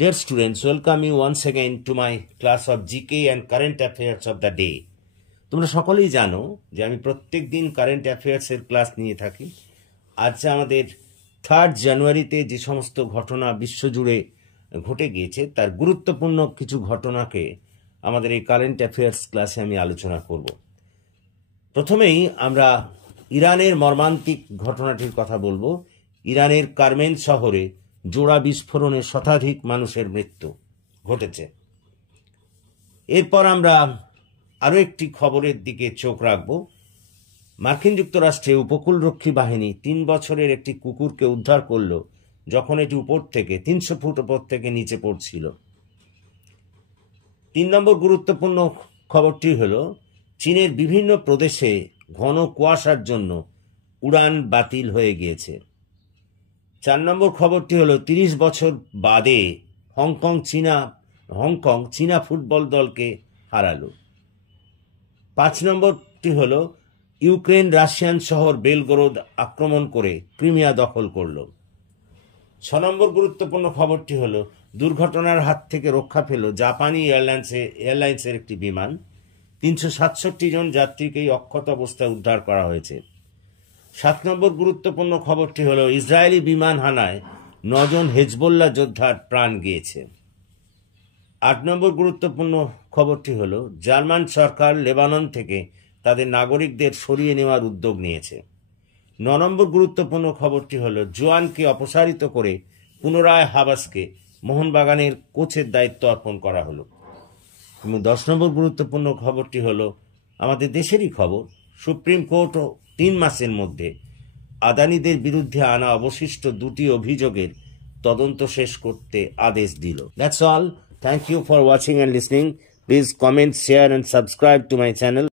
Dear students, welcome you once again to my class of GK and current affairs of the day. তোমরা সকলেই জানো যে আমি প্রত্যেক দিন কারেন্ট অ্যাফেয়ার্সের ক্লাস নিয়ে থাকি। আজ আমাদের 3 জানুয়ারিতে যে সমস্ত ঘটনা বিশ্বজুড়ে ঘটে গিয়েছে তার গুরুত্বপূর্ণ কিছু ঘটনাকে আমাদের এই কারেন্ট অ্যাফেয়ার্স ক্লাসে আমি আলোচনা করব। প্রথমেই আমরা ইরানের মর্মান্তিক ঘটনাটির কথা বলবো। ইরানের কারমেন শহরে জোড়া বিস্ফোরণে শতাধিক মানুষের মৃত্যু ঘটেছে। এরপর আমরা আরও একটি খবরের দিকে চোখ রাখব। মার্কিন যুক্তরাষ্ট্রে উপকূলরক্ষী বাহিনী 3 বছরের একটি কুকুরকে উদ্ধার করল যখন এটি উপর থেকে 300 ফুট উপর থেকে নিচে পড়ছিল। 3 নম্বর গুরুত্বপূর্ণ খবরটি হল চীনের বিভিন্ন প্রদেশে ঘন কুয়াশার জন্য উড়ান বাতিল হয়ে গিয়েছে। 4 নম্বর খবরটি হল 30 বছর বাদে হংকং চীনা ফুটবল দলকে হারালো। 5 নম্বরটি হল ইউক্রেন রাশিয়ান শহর বেলগোরোদ আক্রমণ করে ক্রিমিয়া দখল করল। 6 নম্বর গুরুত্বপূর্ণ খবরটি হল দুর্ঘটনার হাত থেকে রক্ষা পেল জাপানি এয়ারলাইন্সের একটি বিমান। 367 জন যাত্রীকেই অক্ষত অবস্থায় উদ্ধার করা হয়েছে। 7 নম্বর গুরুত্বপূর্ণ খবরটি হল ইসরায়েলি বিমান হানায় 9 জন হেজবোল্লাহ যোদ্ধার প্রাণ গিয়েছে। 8 নম্বর গুরুত্বপূর্ণ খবরটি হল জার্মান সরকার লেবানন থেকে তাদের নাগরিকদের সরিয়ে নেওয়ার উদ্যোগ নিয়েছে। 9 নম্বর গুরুত্বপূর্ণ খবরটি হল জোয়ানকে অপসারিত করে পুনরায় হাবাসকে মোহনবাগানের কোচের দায়িত্ব অর্পণ করা হলো। এবং 10 নম্বর গুরুত্বপূর্ণ খবরটি হল আমাদের দেশেরই খবর। সুপ্রিম কোর্টও 3 মাসের মধ্যে আদানিদের বিরুদ্ধে আনা অবশিষ্ট 2টি অভিযোগের তদন্ত শেষ করতে আদেশ দিল। That's all. Thank you for watching and listening. Please comment, share and subscribe to my channel.